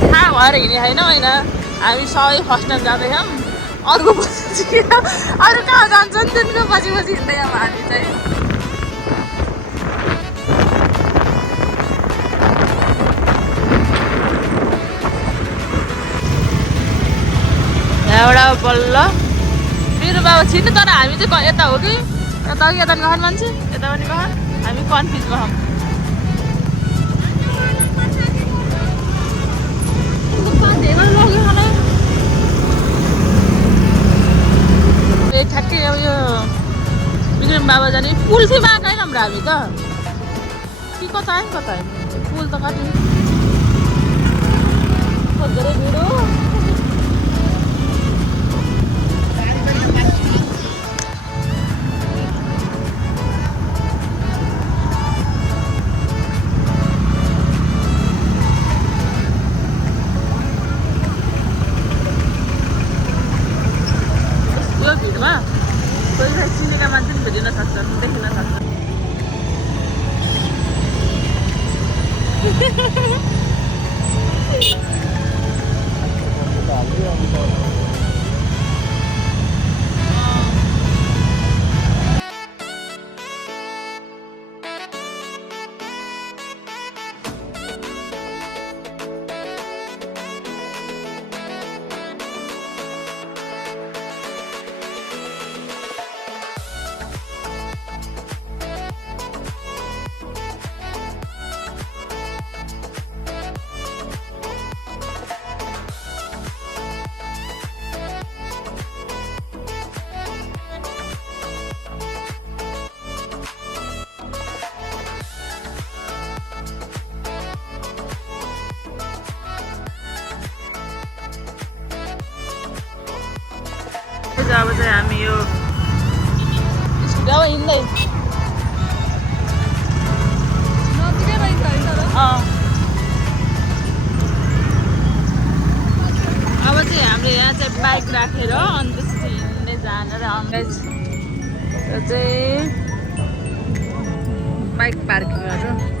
थाहा भएर हिँड्ने होइन होइन हामी सबै फर्स्ट टाइम जाँदैछौँ अरूको पछि अरू कहाँ जान्छन् तिनको पछि पछि हिँड्दै अब हामी चाहिँ यहाँबाट बल्ल मेरो बाबा छिर्नु तर हामी चाहिँ यता हो कि यता हो कि यता गहन मान्छे यता पनि गहन हामी कन्फ्युज भयौँ ठ्याक्कै अब यो विक्रम बाबा जाने पुल चाहिँ बाटो होइन हाम्रो हामी त कि कता आयो कता आयो पुल त कति धेरै भिड हो भिडमा कोही कोही चिनेका मान्छे पनि भेटिन सक्छन् देखिन सक्छन् अब चाहिँ हामी यो स्कुटी अब हिँड्दै अब चाहिँ हामीले यहाँ चाहिँ बाइक राखेर अनि त्यसपछि हिँड्दै जाने र अङ्ग्रेज यो चाहिँ बाइक पार्किङ गर्छ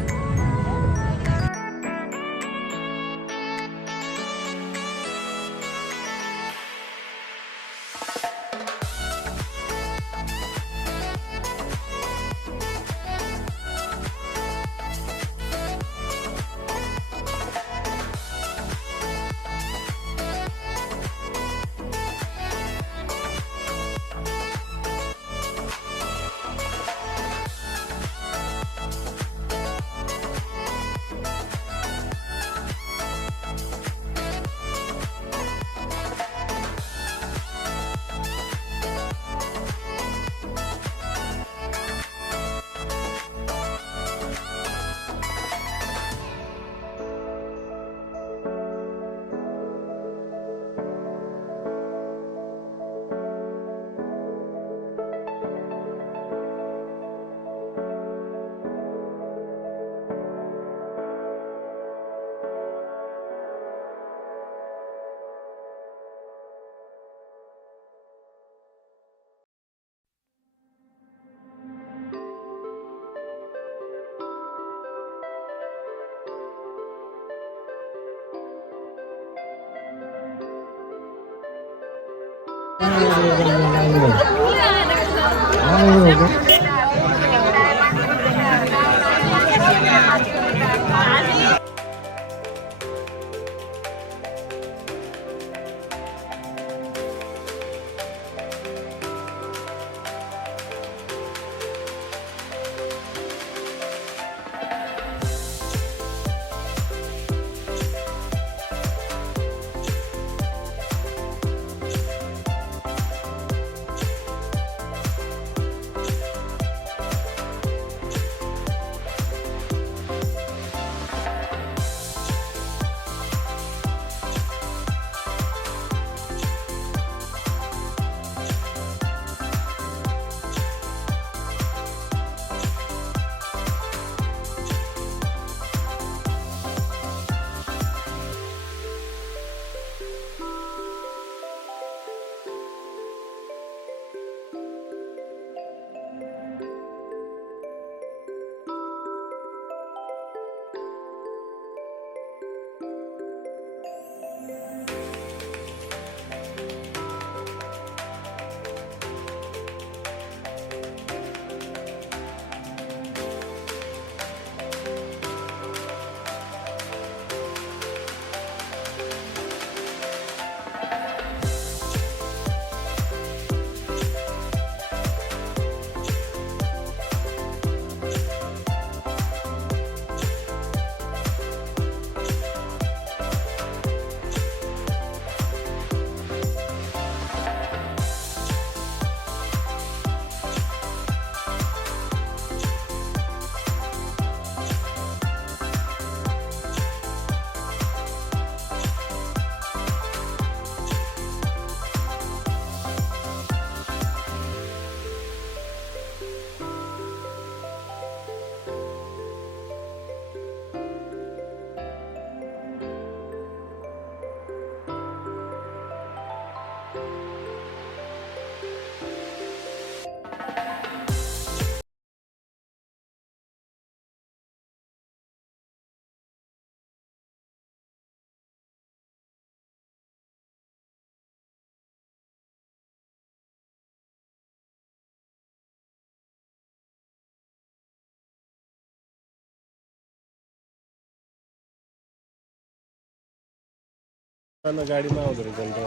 गाडीमा आउँदो रहेछ नि त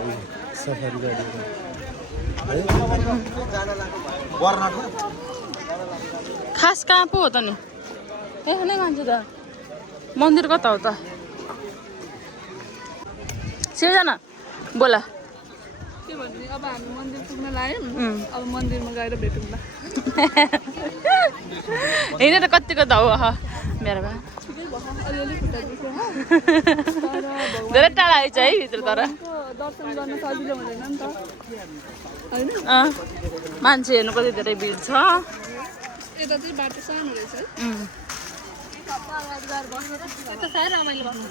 सफारी गाडी खास कहाँ पो हो त नि त्यहाँ नै मान्छे त मन्दिर कता हो त सिर्जना बोला के भन्ने अब हामी मन्दिर पुग्न लाग्यौँ अब मन्दिरमा गएर भेटौँला होइन त कतिको त हो मेरो भए ठिकै भयो अलिअलि खुट्टा दुख्यो तर धेरै टाढा आइज है भित्र तर भगवान्को दर्शन गर्न सजिलो हुँदैन नि त होइन मान्छे हेर्नु कति धेरै भिड छ यता चाहिँ बाटो सानो रहेछ है साह्रै रमाइलो बस्नु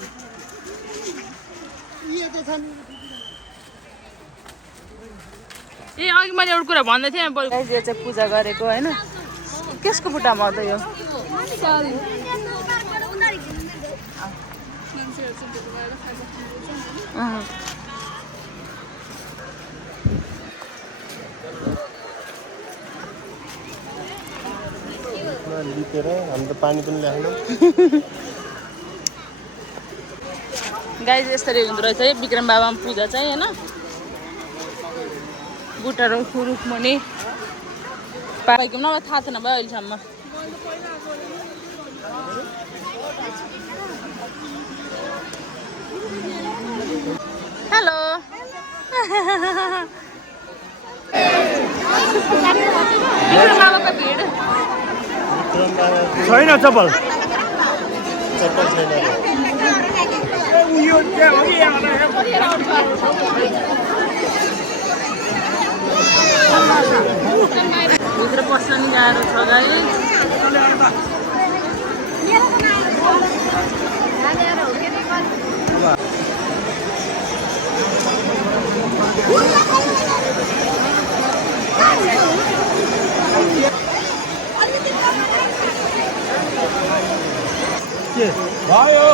ए अघि मैले एउटा कुरा भन्दै थिएँ यो चाहिँ पूजा गरेको होइन कसको खुट्टामा हो त यो मान्छेहरू चाहिँ भेट भएर खाइबस्नु लिपेर हामी त पानी पनि ल्याएन गाई यसरी हुँदो रहेछ है विक्रम बाबामा पूजा चाहिँ होइन बुट्टाहरू रुखमुनि पाइको नभए थाहा छैन भयो अहिलेसम्म हेलो विक्रम बाबाको भिड छैन चप्पल छैन भित्र पस्न नि गाह्रो छ गाई भयो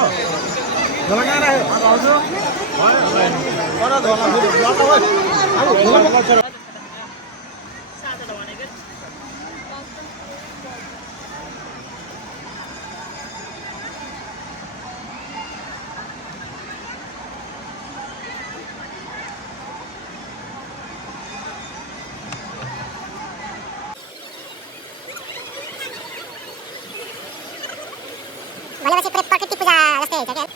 भनेपछि प्रकृति पूजा जस्तै हुन्छ क्या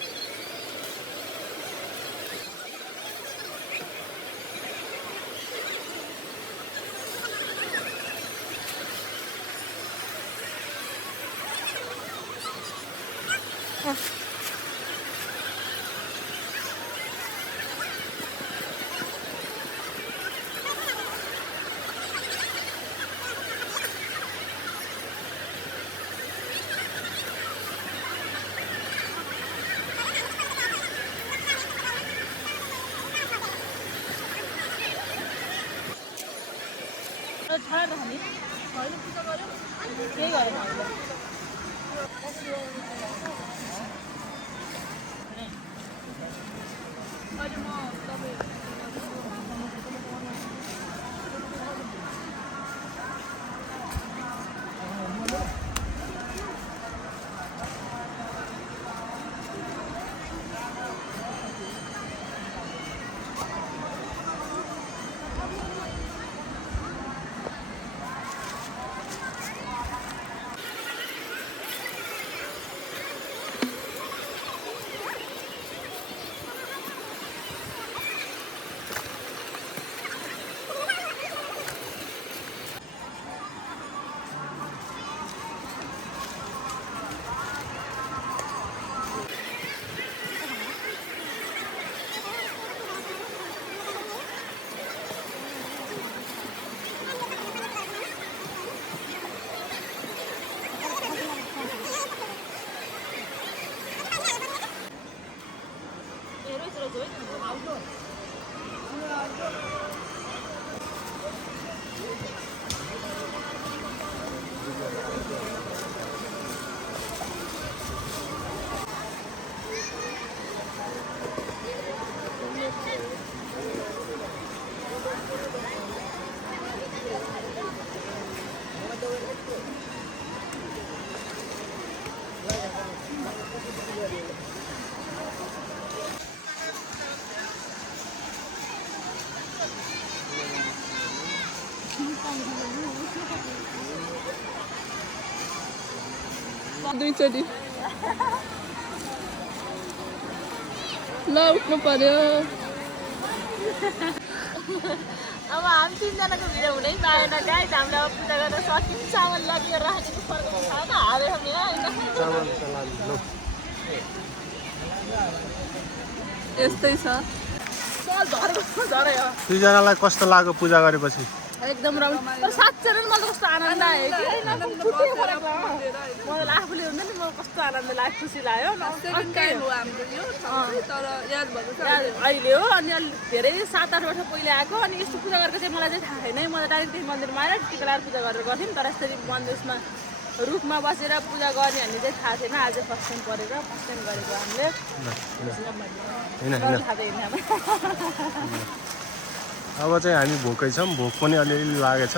दुईचोटि ल उठ्नु पर्यो अब हामी तिनजनाको भिडियो हुनै पाएन गाइस हामीले अब पूजा गर्न सक्यौँ चामल लगेर राखेको फर्काउनु थाहा त हाल्यो हामीले होइन यस्तै छ झरै हो दुईजनालाई कस्तो लाग्यो पूजा गरेपछि एकदम रमाइलो तर साँच्चै नै मलाई कस्तो आनन्द आयो कि मलाई आफूले हुन्छ नि मलाई कस्तो आनन्द लाग्यो खुसी लाग्यो सेकेन्ड टाइम हो हाम्रो यो तर याद भएको छ अहिले हो अनि अलि धेरै 7-8 वर्ष पहिले आएको अनि यस्तो पूजा गरेको चाहिँ मलाई चाहिँ थाहा छैन मलाई डाइरेक्ट त्यही मन्दिरमा आएर टिका लगाएर पूजा गरेर गर्थ्यौँ तर यसरी मन्दिरमा रुखमा बसेर पूजा गर्ने भन्ने चाहिँ थाहा थिएन आज फर्स्ट टाइम परेर फर्स्ट टाइम गरेको हामीले थाहा छैन अब चाहिँ हामी भोकै छौँ भोक पनि अलिअलि लागेछ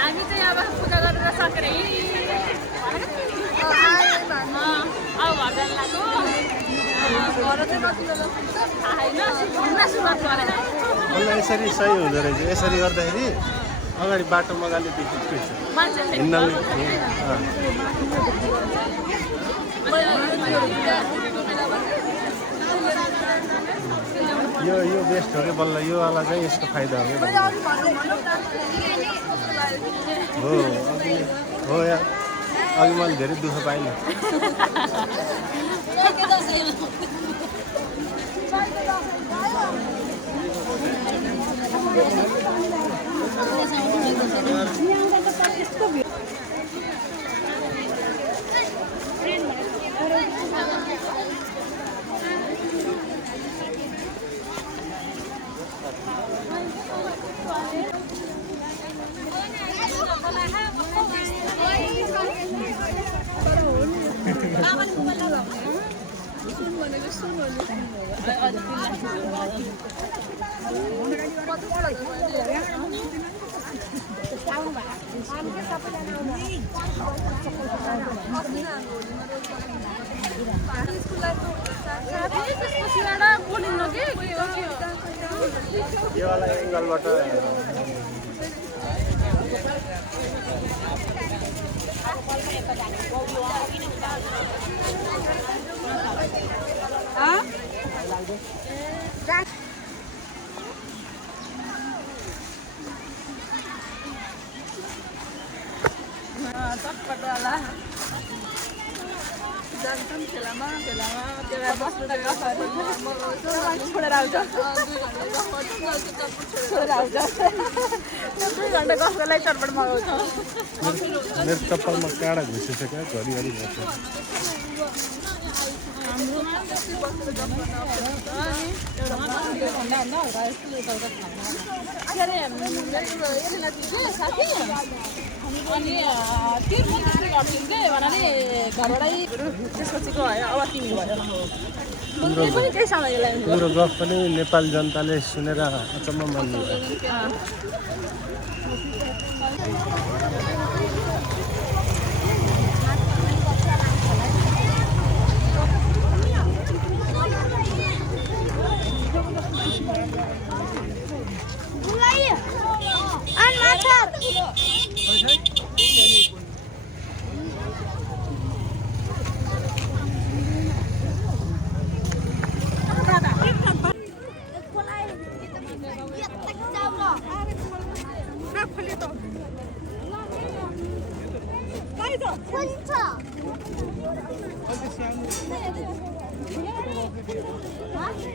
हामी चाहिँ अब पूजा गरेर सकेर अब घर जानु लाग्यो घर चाहिँ कति बेला पुग्छ थाहा छैन सुरुवात गरेर यसरी सही हुँदो रहेछ यसरी गर्दाखेरि अगाडि बाटो मजाले देखिन्छ यो बेस्ट हो कि बल्ल यो वाला चाहिँ यसको फाइदा हो हो यार अघि मैले धेरै दुःख पाइनँ यो वाला एङ्गलबाट जान्छौँ खेलामा त्यसलाई बस्नु त छोडेर आउँछ छोडेर आउँछ 2 घन्टा गफको लागि चटपट मगाउँछ मेरो चप्पलमा काँडा घुसिसक्यो घरिघरि गर्छ अनि त्यो म त्यसले गर्छौँ के भन्नाले घरबाटै त्यसपछि भयो अब तिमी भयो पनि त्यही समय लाग्यो तिम्रो गफ पनि नेपाली जनताले सुनेर अचम्म मान्नु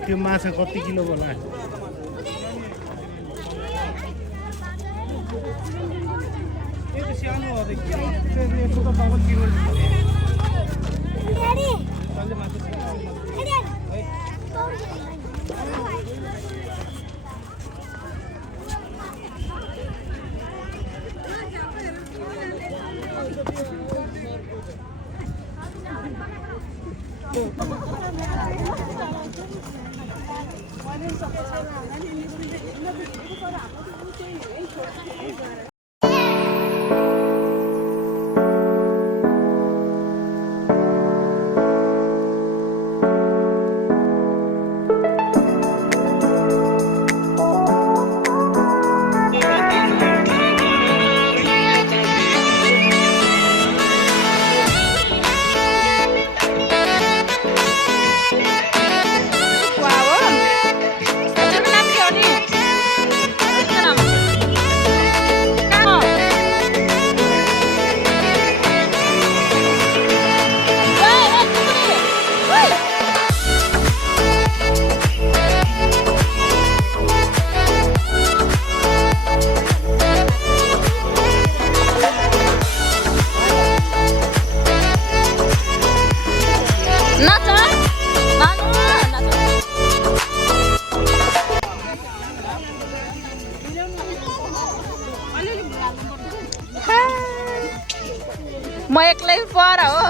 त्यो माछा कति किलो होला म एक्लै पर हो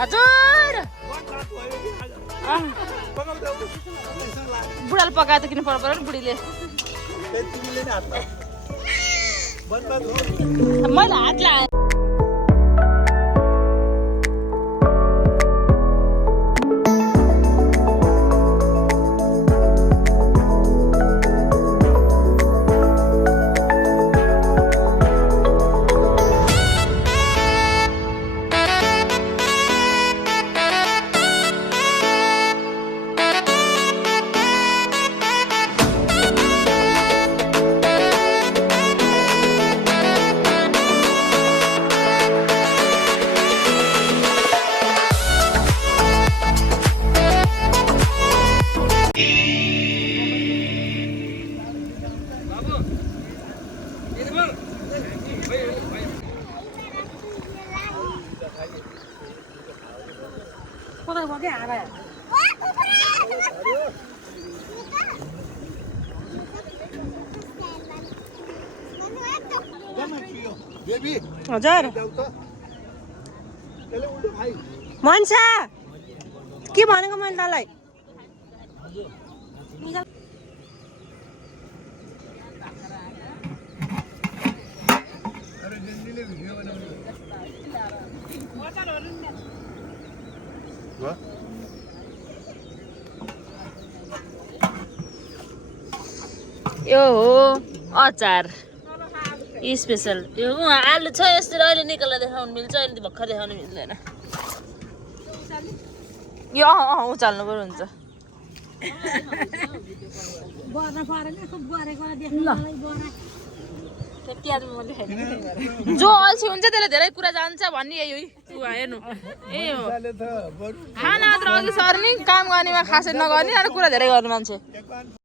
हजुर बुढाले पकाएर त किन पर्नु पर्यो नि बुढीले मैले हात लाएँ हजुर मन्छा के भनेको मैले तँलाई यो हो अचार स्पेसल यो आलु छ यसरी अहिले निकालेर देखाउनु मिल्छ अहिले भर्खर देखाउनु मिल्दैन यो उचाल्नु पर्यो हुन्छ जो अल्छी हुन्छ त्यसले धेरै कुरा जान्छ भन्ने यही हो हेर्नु ए हो खाना मात्र अघि सर्ने काम गर्नेमा खासै नगर्ने अनि कुरा धेरै गर्ने मान्छे